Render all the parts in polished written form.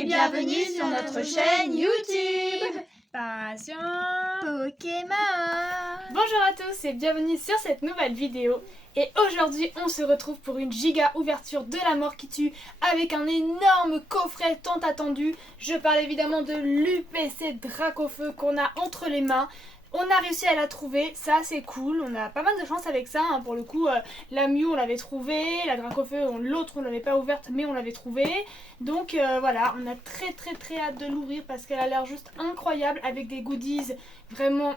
et bienvenue sur notre chaîne YouTube Passion Pokémon. Bonjour à tous et bienvenue sur cette nouvelle vidéo. Et aujourd'hui on se retrouve pour une giga ouverture de la mort qui tue avec un énorme coffret tant attendu. Je parle évidemment de l'UPC Dracofeu qu'on a entre les mains. On a réussi à la trouver, ça c'est cool, on a pas mal de chance avec ça, hein. Pour le coup la Mew on l'avait trouvée, la Dracofeu l'autre on l'avait pas ouverte mais on l'avait trouvée. Donc voilà, on a très hâte de l'ouvrir parce qu'elle a l'air juste incroyable avec des goodies vraiment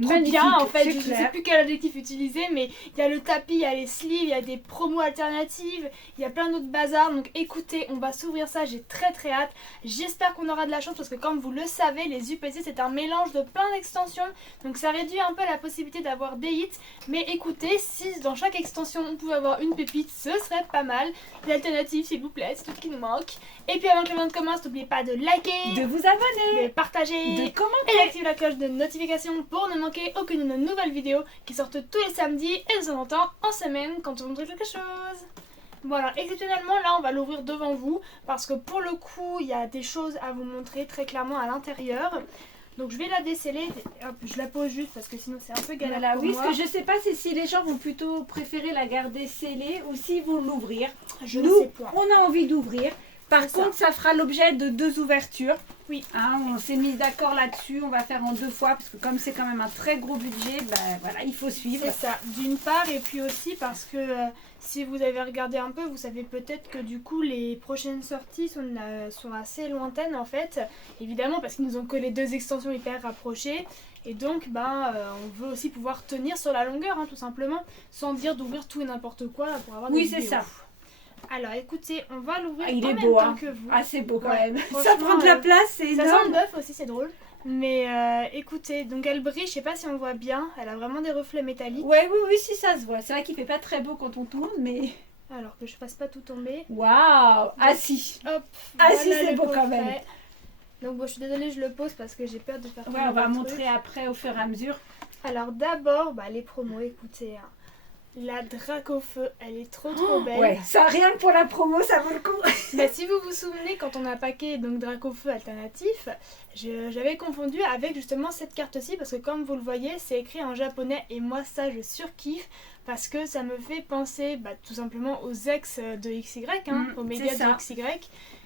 trop Magnifique, bien en fait, je clair. sais plus quel adjectif utiliser mais il y a le tapis, il y a les sleeves, il y a des promos alternatives, il y a plein d'autres bazars, donc écoutez, on va s'ouvrir ça, j'ai très hâte. J'espère qu'on aura de la chance parce que comme vous le savez, les UPC c'est un mélange de plein d'extensions, donc ça réduit un peu la possibilité d'avoir des hits, mais écoutez, si dans chaque extension on pouvait avoir une pépite, ce serait pas mal. L'alternative s'il vous plaît, c'est tout ce qui nous manque. Et puis avant que le monde commence, n'oubliez pas de liker, De vous abonner, de partager, de commenter. et d'activer la cloche de notification pour ne manquer aucune de nos nouvelles vidéos qui sortent tous les samedis et de temps en temps en semaine quand on montre quelque chose. Voilà, exceptionnellement là on va l'ouvrir devant vous parce que pour le coup il y a des choses à vous montrer très clairement à l'intérieur. Donc je vais la déceller, hop, je la pose juste parce que sinon c'est un peu galère Voilà, pour oui, moi. ce que je sais pas, c'est si les gens vont plutôt préférer la garder scellée ou s'ils vont l'ouvrir. Je Nous, ne sais pas. on a envie d'ouvrir. Par C'est contre, ça fera l'objet de 2 ouvertures. Oui. Hein, on s'est mis d'accord là-dessus. On va faire en 2 fois parce que comme c'est quand même un très gros budget, ben voilà, il faut suivre. C'est ça, d'une part, et puis aussi parce que si vous avez regardé un peu, vous savez peut-être que du coup les prochaines sorties sont assez lointaines en fait, évidemment parce qu'ils nous ont collé 2 extensions hyper rapprochées, et donc on veut aussi pouvoir tenir sur la longueur, hein, tout simplement, sans dire d'ouvrir tout et n'importe quoi pour avoir des Oui, c'est vidéos. ça. Alors écoutez, on va l'ouvrir Ah, il en est même beau, temps hein. que vous. Ah, c'est beau quand Ouais, même. Ça franchement, prend de la place, c'est Ça sent énorme. le bœuf aussi, c'est drôle. Mais écoutez, donc elle brille, je sais pas si on voit bien, elle a vraiment des reflets métalliques. Ouais, oui, si ça se voit. C'est vrai qu'il fait pas très beau quand on tourne, mais. Alors que je fasse pas tout tomber. Waouh. Ah si. Hop, Ah, voilà si, c'est le beau quand coffret. même. Donc bon, je suis désolée, je le pose parce que j'ai peur de faire Ouais, tomber on va le montrer truc. après au fur et à mesure. Alors d'abord, les promos, écoutez. Hein. La Dracofeu, elle est trop belle. Ouais, ça rien que pour la promo, ça vaut le coup. Si vous vous souvenez, quand on a packé donc Dracofeu alternatif, j'avais confondu avec justement cette carte-ci parce que comme vous le voyez, c'est écrit en japonais et moi ça je surkiffe parce que ça me fait penser tout simplement aux ex de XY, aux médias de XY.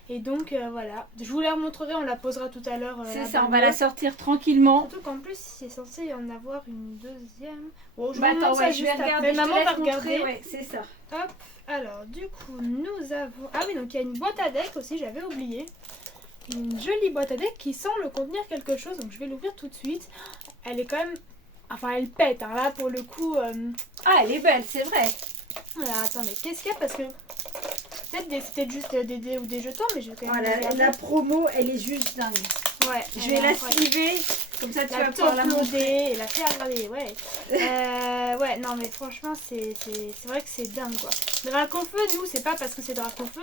Et donc voilà, je vous la remontrerai, on la posera tout à l'heure. C'est ça, on va la sortir tranquillement. Surtout qu'en plus, c'est censé y en avoir une deuxième. Bon, je Bah vous attends, montre ça ouais, je vais juste regarder. après. Maman va je te laisse regarder. montrer, ouais, c'est ça. Hop, alors du coup, nous avons... Ah oui, donc il y a une boîte à deck aussi, j'avais oublié. Une jolie boîte à deck qui semble contenir quelque chose, donc je vais l'ouvrir tout de suite. Elle est quand même... Enfin, elle pète, hein, là pour le coup... Ah, elle est belle, c'est vrai. Voilà, attendez, qu'est-ce qu'il y a parce que... Peut-être juste des dés ou des jetons, mais je vais quand même... Voilà, regarder. la promo, elle est juste dingue. Ouais, Je vais la sliver, comme ça tu vas pouvoir la montrer. et la faire regarder, ouais. Ouais, non mais franchement c'est vrai que c'est dingue quoi. Dracofeu, nous c'est pas parce que c'est Dracofeu,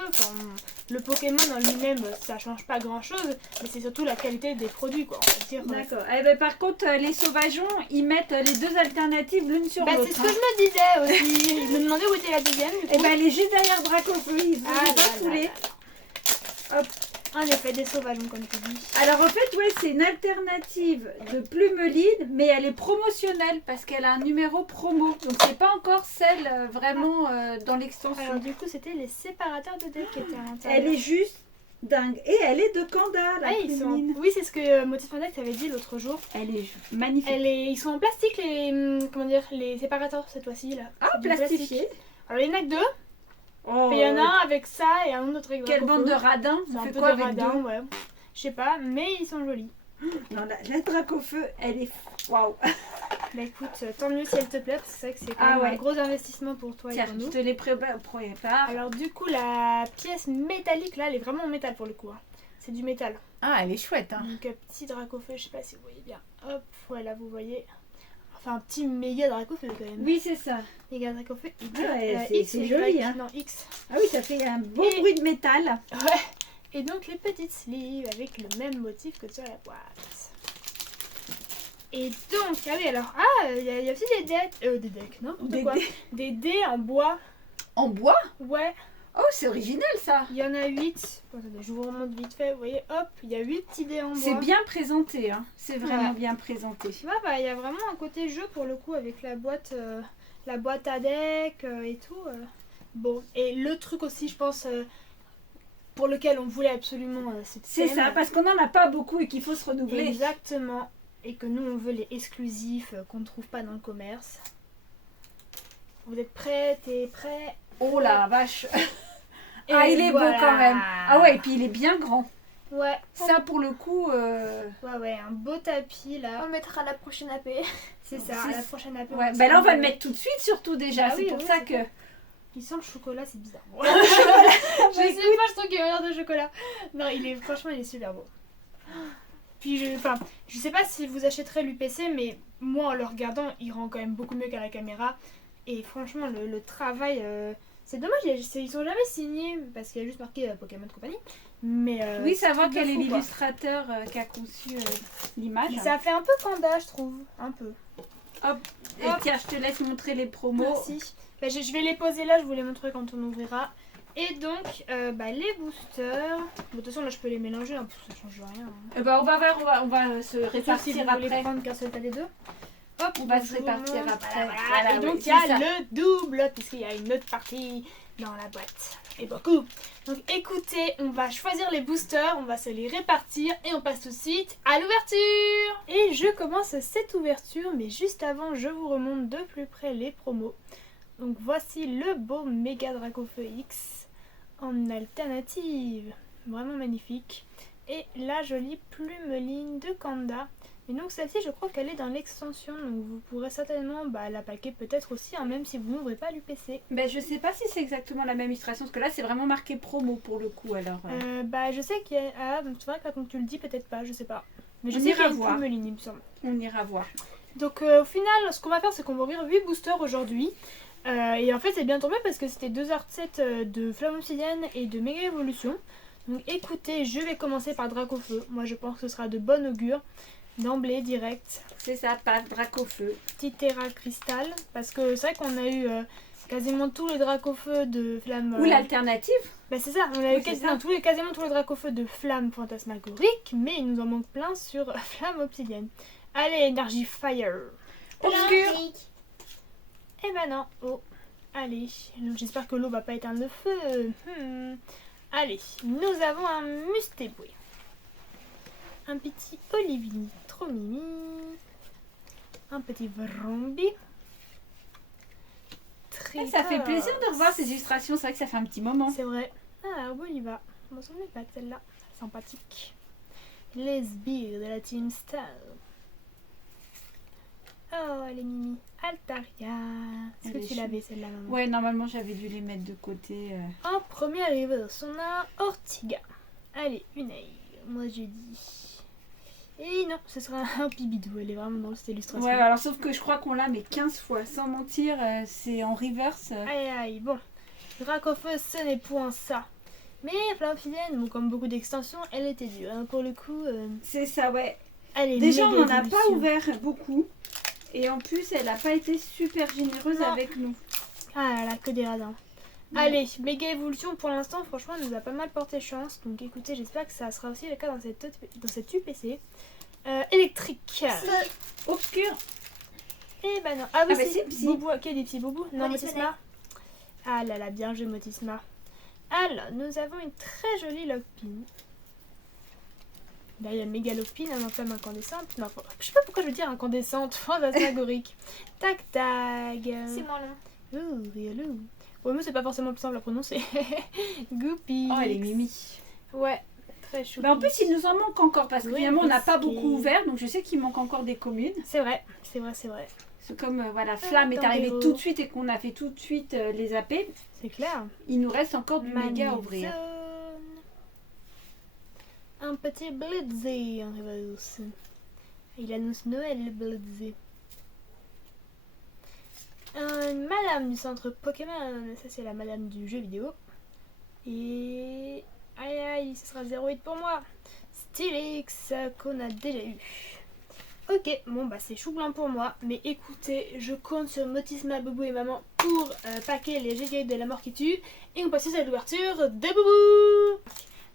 le Pokémon en lui-même ça change pas grand chose, mais c'est surtout la qualité des produits quoi, on va dire. D'accord. Eh ben, par contre, les sauvageons, ils mettent les 2 alternatives l'une sur l'autre. C'est ce que je me disais aussi, ils me demandaient où était la deuxième. Et ben, elle est juste derrière Dracofeu, ils Ah ont pas foulé. Hop. En effet, des sauvageons comme tu dis. Alors en fait, ouais, c'est une alternative de Plumeline, mais elle est promotionnelle parce qu'elle a un numéro promo. Donc c'est pas encore celle vraiment dans l'extension. Alors du coup, c'était les séparateurs de deck qui étaient à l'intérieur. Elle est juste dingue. Et elle est de Kanda, la Plumeline. Oui, c'est ce que Motif Deck t'avait dit l'autre jour. Elle est magnifique. Ils sont en plastique les séparateurs cette fois-ci là. Ah, C'est du plastifié. plastique. Alors il y en a que 2. Oh, Il y en a un avec ça et un autre avec quelle Dracofeu. bande de radins. C'est On un fait peu quoi de avec radin, deux ouais. Je sais pas, mais ils sont jolis. Non, la Dracofeu, elle est... Waouh. Écoute, tant mieux si elle te plaît, parce que c'est vrai que c'est quand même un gros investissement pour toi Tiens, et pour nous. je te les prépare. Alors du coup, la pièce métallique là, elle est vraiment en métal pour le coup. Hein. C'est du métal. Ah, elle est chouette. Hein. Donc petit Dracofeu, je sais pas si vous voyez bien. Hop, voilà, vous voyez. Enfin, un petit méga Dracofeu quand même. Oui, c'est ça. Méga Dracofeu. C'est joli, hein. Non, X. Ah oui, ça fait un beau bruit de métal. Ouais. Et donc les petites sleeves avec le même motif que sur la boîte. Et donc, ah oui, alors, il y a aussi des decks, non, Des quoi. dés. Des dés en bois. En bois? Ouais. Oh, c'est original ça. Il y en a 8. Attendez, je vous remonte vite fait. Vous voyez, hop, il y a 8 petits dés en bois. C'est bien présenté, hein. C'est vraiment Ouais. bien présenté. Tu vois, bah, il y a vraiment un côté jeu pour le coup avec la boîte à deck et tout. Bon, et le truc aussi, je pense, pour lequel on voulait absolument ce C'est thème. ça, parce qu'on n'en a pas beaucoup et qu'il faut se renouveler. Exactement. Et que nous, on veut les exclusifs qu'on ne trouve pas dans le commerce. Vous êtes prêts? T'es prêt? Oh la vache. Et Ah, il est voilà. beau quand même. Ah ouais, et puis il est bien grand. Ouais. Ça, pour le coup... Ouais, un beau tapis On là. le mettra à la prochaine AP. C'est ça, c'est- à la prochaine appel. Ouais, bah là, on va le mettre tout de suite, surtout déjà. Ah c'est oui, pour oui, ça c'est que... Il sent le chocolat, c'est bizarre. Je sais J'écoute. pas, je trouve qu'il y a l'air de chocolat. Non, franchement, il est super beau. Puis, je sais pas si vous achèterez l'UPC, mais moi, en le regardant, il rend quand même beaucoup mieux qu'à la caméra. Et franchement, le travail, c'est dommage, ils sont jamais signés parce qu'il y a juste marqué Pokémon Company. Mais Oui, savoir c'est un quel est truc de fou, quoi. l'illustrateur qui a conçu l'image. Ça fait un peu panda, je trouve. Un peu. Hop. Et Hop. tiens, je te laisse montrer les promos. Merci. Bah, je vais les poser là, je vous les montrerai quand on ouvrira. Et donc, les boosters. Bon, de toute façon, là, je peux les mélanger, hein, ça change rien. Hein. Eh ben, on va voir, on va se Sauf si répartir vous voulez après. prendre qu'un seul tas des deux. Hop, On va donc se je vous répartir montre. après. Voilà. Et Voilà, donc, oui, il y a c'est ça. le double, puisqu'il y a une autre partie dans la boîte. Et beaucoup. Donc, écoutez, on va choisir les boosters, on va se les répartir et on passe tout de suite à l'ouverture. Et je commence cette ouverture, mais juste avant, je vous remonte de plus près les promos. Donc, voici le beau Méga Dracofeu X en alternative. Vraiment magnifique. Et la jolie plumeline de Kanda. Et donc celle-ci, je crois qu'elle est dans l'extension, donc vous pourrez certainement la paquer peut-être aussi, hein, même si vous n'ouvrez pas l'UPC. Ben, je sais pas si c'est exactement la même illustration, parce que là, c'est vraiment marqué promo pour le coup, alors... Je sais qu'il y a... Ah, c'est vrai que là, quand tu le dis, peut-être pas, je sais pas. Mais je On sais qu'il y ira a une voir. plumeline, il me semble. On ira voir. Donc au final, ce qu'on va faire, c'est qu'on va ouvrir 8 boosters aujourd'hui. Et en fait, c'est bien tombé parce que c'était 2 art sets de Flamme Obsidienne et de Méga Évolution. Donc écoutez, je vais commencer par Dracofeu. Moi, je pense que ce sera de bon augure. D'emblée, direct. C'est ça, pas Dracofeu. Petit Terra Cristal. Parce que c'est vrai qu'on a eu quasiment tous les Dracofeu de Flamme... Ou l'alternative. c'est ça, on a eu Oui, c'est ça. quasiment tous les Dracofeu de Flamme Fantasmagorique. Mais il nous en manque plein sur Flamme Obsidienne. Allez, énergie Fire. Obscur. Eh ben non. Oh, allez. J'espère que l'eau va pas éteindre le feu. Allez, nous avons un Mustéboué. Un petit Olivini, trop mimi. Un petit Vrombi. Ça fait plaisir de revoir ces illustrations, c'est vrai que ça fait un petit moment. C'est vrai. Ah, bon, il va. On m'en souvenait pas de celle-là. Sympathique. Les sbires de la Team Star. Oh, elle est mimi. Altaria. Est-ce Elle que est tu l'avais celle-là, maman? Ouais, normalement, j'avais dû les mettre de côté. En premier reverse, on a Ortiga. Allez, une aile. Moi, je dis. Et non, ce sera un pibidou. Elle est vraiment dans cette illustration. Ouais, alors sauf que je crois qu'on l'a mais 15 fois. Sans mentir, c'est en reverse. Aïe, aïe, bon. Dracofeu, ce n'est point ça. Mais Flamme Obsidienne, bon, comme beaucoup d'extensions, elle était dure. Hein. Pour le coup, C'est ça, ouais. elle est Déjà, méga on n'en a pas évolution. ouvert beaucoup. Et en plus, elle n'a pas été super généreuse Non. avec nous. Ah là là, que des radins. Allez, méga évolution pour l'instant, franchement, elle nous a pas mal porté chance. Donc écoutez, j'espère que ça sera aussi le cas dans cette UPC. Électrique. Obscur. Et bah non. Ah oui, Ah bah si. c'est Psy. Boubou, ok, des petits boubous. Non, Motisma. Motisma. Ah là là, bien joué, Motisma. Alors, nous avons une très jolie Lockpin. Là, il y a méga Lockpin, un flamme incandescente. Non, je sais pas pourquoi je veux dire incandescente, fantasmagorique. Tac tac. C'est moins long. Ouh, rigolo. Ouais, mais c'est pas forcément plus simple à prononcer. Goopy. Oh, elle est mimi. Ouais, très chou. Bah, en plus, il nous en manque encore parce que Oui, finalement, on n'a parce pas que- beaucoup ouvert. Donc, je sais qu'il manque encore des communes. C'est vrai, c'est vrai, c'est vrai. C'est comme voilà, Flamme est arrivée Tandero. tout de suite et qu'on a fait tout de suite les AP. C'est clair. Il nous reste encore du méga à Manizone. ouvrir. Un petit Blitzy en reverse. Il annonce Noël le Blitzy. Une madame du centre Pokémon. Ça, c'est la madame du jeu vidéo. Et. Aïe aïe, ce sera 0,8 pour moi. Stylix qu'on a déjà eu. Ok, bon bah c'est chou blanc pour moi, mais écoutez, je compte sur Motisma, Boubou et maman pour packer les gigas de la mort qui tue et on passe à l'ouverture de Boubou.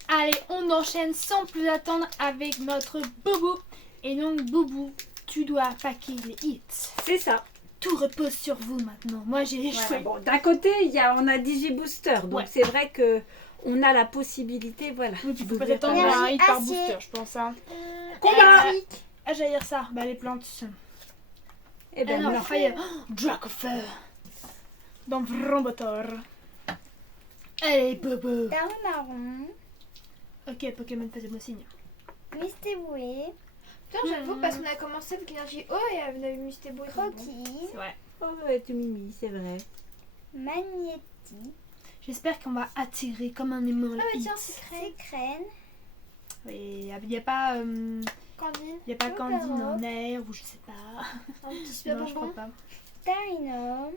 Allez, on enchaîne sans plus attendre avec notre Boubou. Et donc Boubou, tu dois packer les hits. C'est ça. Tout repose sur vous maintenant. Moi j'ai Voilà, joué. bon, d'un côté, on a DigiBooster, donc Ouais. c'est vrai que on a la possibilité, voilà. Oui, tu peux d'ouvrir peut-être ta en avoir un Énergie, hit par acier. booster, je pense. Hein. Combat. Ah, j'allais dire ça, bah les plantes. Eh Ah ben, non, non. la fire. Dracofer. Dans Vrombotor. Allez, Bobo. Daru marron, Ok, Pokémon faisait mon signe. Mystéboué, Putain, j'avoue, parce qu'on a commencé avec énergie eau et on a eu Mystébou et tout. Croquis, C'est vrai. Oh, ouais, tu mimi, c'est vrai. Magnéti, J'espère qu'on va attirer comme un aimant. Ah, bah le tiens, hit. c'est Sécrène, Oui, il n'y a pas, Candine. y a pas Totoro. Candine en air ou je sais pas. Un petit super Non, je crois bonbon. pas. Tarinum,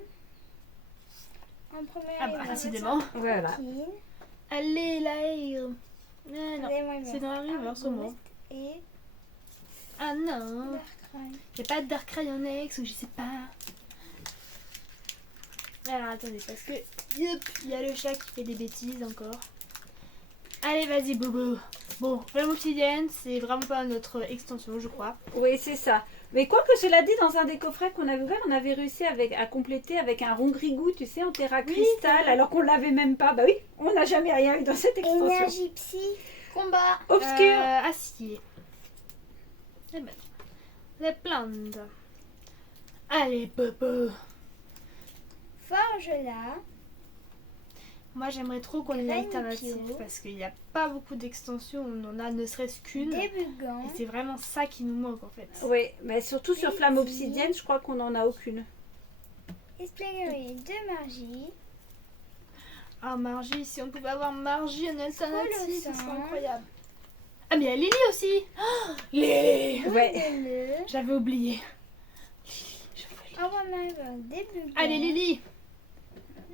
en première Ah bah, élément, décidément. Voilà. Kin, Allez, l'air. Non, Lemon c'est dans la rivière, ce mot. et Ah non. Darkrai. Y a pas de Darkrai en ex ou je sais pas. Alors attendez, parce que yup, y a le chat qui fait des bêtises encore. Allez, vas-y, Bobo. Bon, Flamme Obsidienne, c'est vraiment pas notre extension, je crois. Oui, c'est ça. Mais quoi que cela dit, dans un des coffrets qu'on avait ouvert, on avait réussi à compléter avec un rongrigou, tu sais, en terra cristal, alors qu'on l'avait même pas. Bah oui, on n'a jamais rien eu dans cette extension. Énergie psy, Combat. Obscur. Acier. Eh ben, les plantes. Allez, Bobo. forge là, Moi, j'aimerais trop qu'on ait une Graine alternative bio. parce qu'il n'y a pas beaucoup d'extensions. On en a ne serait-ce qu'une. débugant, Et c'est vraiment ça qui nous manque en fait. Oui, mais surtout sur Et Flamme si- Obsidienne, je crois qu'on n'en a aucune. espléguerie de magie, Ah, Margie, si on pouvait avoir Margie en alternative, ce serait Colossal. incroyable. Ah, mais il y a Lily aussi. Oh, Lily. Ouais. modeleux, J'avais oublié. Auramiver débugant, Allez, Lily.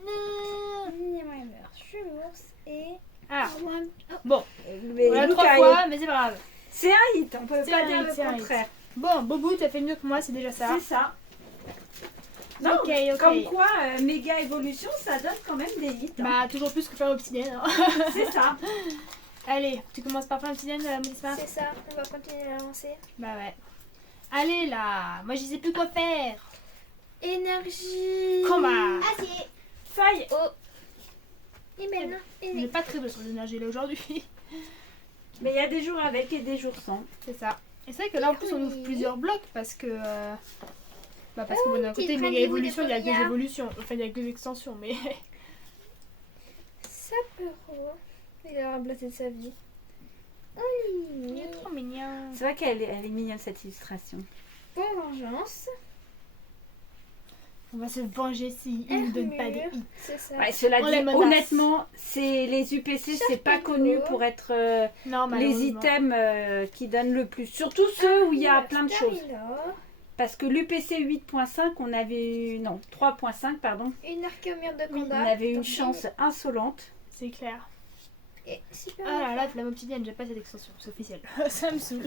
Non. Minimiver Chulours et Ah, bon, Mais voilà Luca, 3 fois, mais c'est pas grave. c'est un hit, on peut C'est pas un dire hit, le c'est un hit. contraire. Bon, Bobo, tu as fait mieux que moi, c'est déjà ça. C'est ça. Non, Ok, ok. comme quoi, méga évolution, ça donne quand même des hits. hein. Bah, toujours plus que faire Obsidienne. hein. C'est ça. Allez, tu commences par faire Obsidienne, Mélissa? C'est ça, on va continuer à avancer. Bah ouais. Allez là, moi je sais plus quoi faire. Énergie. Combat. acier, Faille. Et maintenant, On n'est pas très bien sur l'énergie là aujourd'hui. Mais il y a des jours avec et des jours sans. C'est ça. Et c'est vrai que là en plus on ouvre plusieurs blocs parce que. Bah parce que bon, d'un côté, petite méga radio évolution, il y a des deux premières. évolutions. Enfin, il y a deux extensions, mais. Sapero. Il a remplacé de sa vie. Il Olivine, est trop mignon. C'est vrai qu'elle elle est mignonne cette illustration. Pour vengeance. On va se venger si il ne donne pas des hits. C'est ça. Ouais, cela On dit, les menace. honnêtement, c'est les UPC, c'est pas Chapeau. connu pour être Non, les malheureusement. items qui donnent le plus. Surtout ceux où il y a plein de choses. Starinor, Parce que l'UPC 8.5, on avait eu... Non, 3.5, pardon. Une archéomyre de Oui, on Kanda. avait une Donc, chance insolente. C'est clair. Et super. Ah là là, Flamme Obsidienne, j'ai pas cette extension, c'est officiel. Ça me saoule.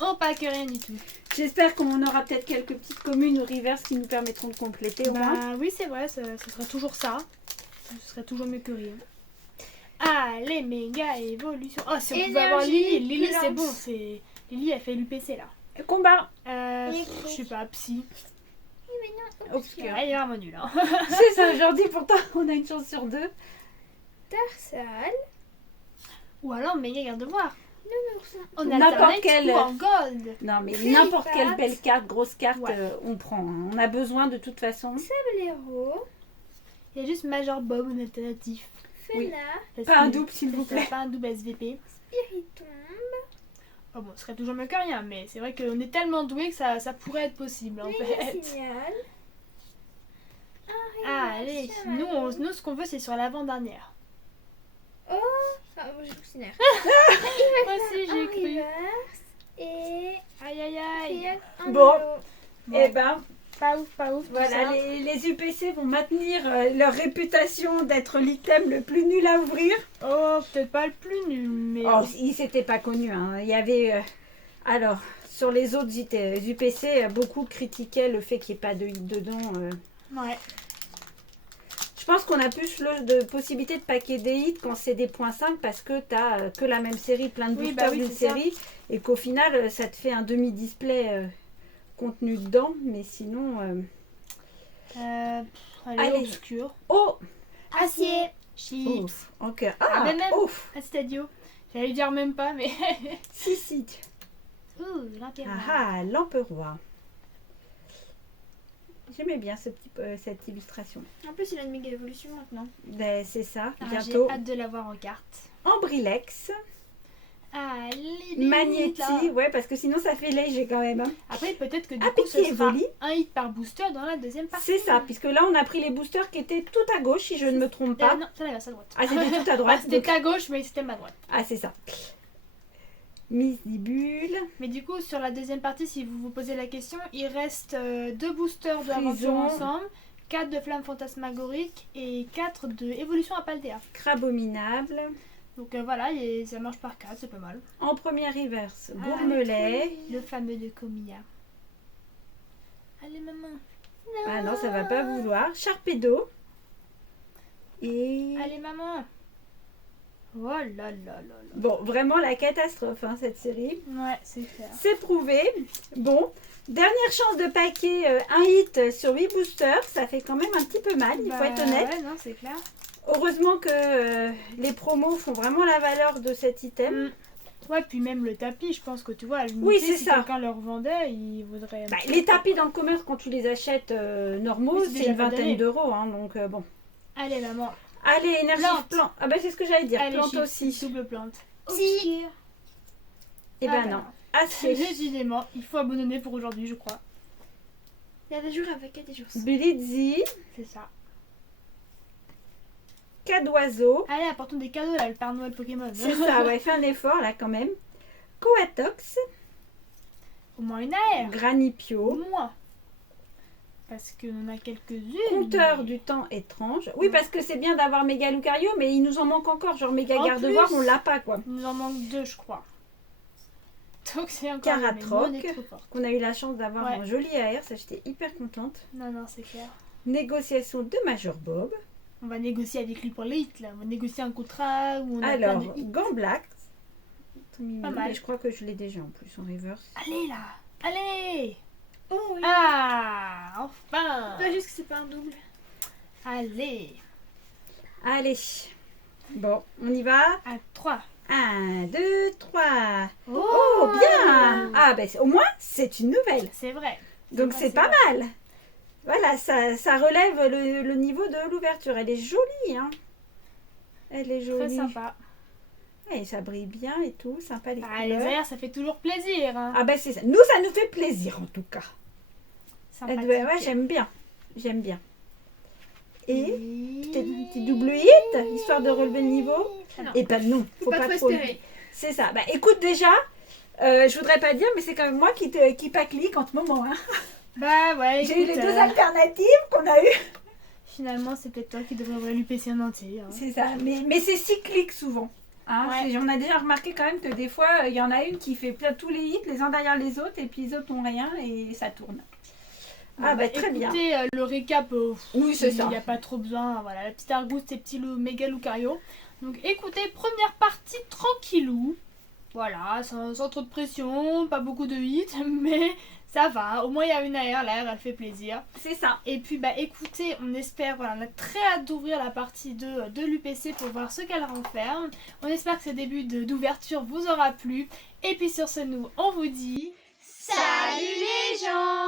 On pack rien du tout. J'espère qu'on aura peut-être quelques petites communes ou rivers qui nous permettront de compléter au moins. Bah oui, c'est vrai, ce serait toujours ça. Ce serait toujours mieux que rien. Allez, méga évolution. Oh, si on pouvait avoir Énergie Lily, Lily c'est plante. bon, c'est... Lily elle fait l'UPC là. Combat Je sais pas, psy. obscur. Elle est vraiment nulle. Hein. C'est ça, aujourd'hui, pourtant, on a une chance sur deux. Tarsal. Ou alors méga garde de voir. Nounours. En N'importe alternate quelle- ou en gold. Non, mais Fairy n'importe quelle Patte. belle carte, grosse carte, Ouais. on prend. hein. On a besoin de toute façon. Sablero. Il y a juste Major Bob en alternatif. Oui. Fena. Parce Pas un que- double, s'il vous c'est plaît. ça, pas un double SVP. Spiritombe. Oh bon, ce serait toujours mieux que rien, mais c'est vrai qu'on est tellement doué que ça pourrait être possible en Méga fait. signal. Ah, allez, nous ce qu'on veut c'est sur l'avant-dernière. Ah, moi j'ai cousiné. Moi aussi j'ai cru. Reverse. Et. Aïe aïe aïe. Triac Bon. Angelo. Eh ben, Pas ouf. tout voilà, ça. les UPC vont maintenir leur réputation d'être l'item le plus nul à ouvrir. Oh, peut-être pas le plus nul, mais. Oh, ils s'étaient pas connus. Hein. Il y avait. Alors, Sur les autres UPC, beaucoup critiquaient le fait qu'il n'y ait pas de hit dedans. Ouais. Je pense qu'on a plus de possibilité de paquer des hits quand c'est des .5 parce que tu n'as que la même série, plein de Oui, boosters oui, d'une c'est ça. série. Et qu'au final, ça te fait un demi-display contenu dedans. Mais sinon... Elle est Allez. obscure. Oh, Acier. Chips. ouf. Ok. Ah, mais même. Ouf. À Stadio. J'allais dire même pas, mais. Si. Ouh, l'Empire. Ah, l'empereur. J'aimais bien cette illustration. En plus, il a une méga évolution maintenant. Ben, c'est ça, Ah, bientôt. j'ai hâte de la voir en carte. Ambrilex, Ah, les Magnéti, là. ouais, parce que sinon ça fait léger quand même. Hein. Après, peut-être que du Ah, coup, ce Piqué sera Evoli. un hit par booster dans la deuxième partie. C'est ça, puisque là on a pris les boosters qui étaient tout à gauche, si je ne me trompe pas. Non, ça là, à droite. Ah, c'était tout à Ah, droite. c'était donc- à gauche, mais c'était ma droite. Ah, c'est ça. Misibule, Mais du coup, sur la deuxième partie, si vous vous posez la question, il reste 2 boosters de Frison. l'aventure ensemble, 4 de flamme fantasmagorique et 4 de évolution à Paldea. Crabominable. Donc voilà, ça marche par 4, c'est pas mal. En première reverse, Ah, Gourmelet. Le fameux de Comilla. Allez, maman. Ah non, ça va pas vouloir. Sharpedo. Et... Allez, maman. Oh là là là là. Bon, vraiment la catastrophe, hein, cette série. Ouais, c'est clair. C'est prouvé. Bon, dernière chance de paquer un hit sur 8 boosters. Ça fait quand même un petit peu mal, il faut être honnête. Ouais, non, c'est clair. Heureusement que les promos font vraiment la valeur de cet item. Mm. Ouais, puis même le tapis, je pense que tu vois, à l'unité, Oui, c'est si ça. quelqu'un le revendait, il vaudrait... un Bah, petit les peu. tapis dans le commerce, quand tu les achètes normaux, Oui, c'est c'est déjà une pas vingtaine donné. d'euros. Hein, donc bon. Allez, maman. Allez, énergie Plante. plante. Ah bah c'est ce que j'allais dire. Allez, Plante chips, aussi. double plante. Si. Eh ben Ah, bah non. non. Acier. Décidément, il faut abandonner pour aujourd'hui, je crois. Il y a des jours avec et des jours sans. Blitzy. C'est ça. Cadoiseau. Allez, apportons des cadeaux, là, le Père Noël Pokémon. C'est ça, ouais, fais un effort là quand même. Coatox. Au moins une AR. Au Granipio. moins. Parce qu'on en a quelques-unes. Compteur mais- du temps étrange. Oui, parce que c'est bien d'avoir Méga Lucario, mais il nous en manque encore. Genre Méga En Gardevoir, plus. on l'a pas quoi. Il nous en manque 2, je crois. Donc c'est encore Caratroc. mais nous, on est trop forts. Qu'on a eu la chance d'avoir Ouais. en joli AR, ça j'étais hyper contente. Non, non, c'est clair. Négociation de Major Bob. On va négocier avec lui pour les hits, là. On va négocier un contrat où on a Alors, plein de hits. Gant Black. Pas mal. Mais je crois que je l'ai déjà en plus en reverse. Allez, là. Allez. Oh oui. Ah, enfin. Pas juste que c'est pas un double. Allez. Allez. Bon, on y va. À 3. 1, 2, 3. Oh, Oh, bien. Ah, ben au moins, c'est une nouvelle. C'est vrai. Donc vrai, c'est c'est pas vrai. mal. Voilà, ça relève le niveau de l'ouverture. Elle est jolie, hein. Elle est Très jolie. sympa. Et ça brille bien et tout. Sympa les Ah, les couleurs. airs, ça fait toujours plaisir. Hein. Ah ben c'est ça. Nous, ça nous fait plaisir en tout cas. Sympathique. Ouais, j'aime bien. J'aime bien. Et Et... peut-être un petit double hit, histoire de relever le niveau. Ah non. Et ben non, Faut pas trop espérer. C'est ça. Bah écoute déjà, je voudrais pas dire, mais c'est quand même moi qui paclique en ce moment. Hein. Bah ouais, J'ai eu les écoute, deux alternatives qu'on a eues. finalement, c'est peut-être toi qui devrais ouvrir l'UPC en entier. Hein. C'est ça. Mais c'est cyclique souvent. Hein. Ouais. On a déjà remarqué quand même que des fois, il y en a une qui fait plein tous les hits, les uns derrière les autres, et puis les autres n'ont rien, et ça tourne. Bon, Ah bah très bien. Écoutez, le récap, Oui, c'est il ça. n'y a pas trop besoin. Voilà, la petite Argouste et petit méga Lucario. Donc écoutez, première partie tranquillou. Voilà, sans trop de pression, pas beaucoup de hits, mais ça va. Au moins il y a une AR, l'AR elle fait plaisir. C'est ça. Et puis bah écoutez, on espère, voilà, on a très hâte d'ouvrir la partie 2 de l'UPC pour voir ce qu'elle renferme. On espère que ce début d'ouverture vous aura plu. Et puis sur ce, nous, on vous dit... Salut les gens!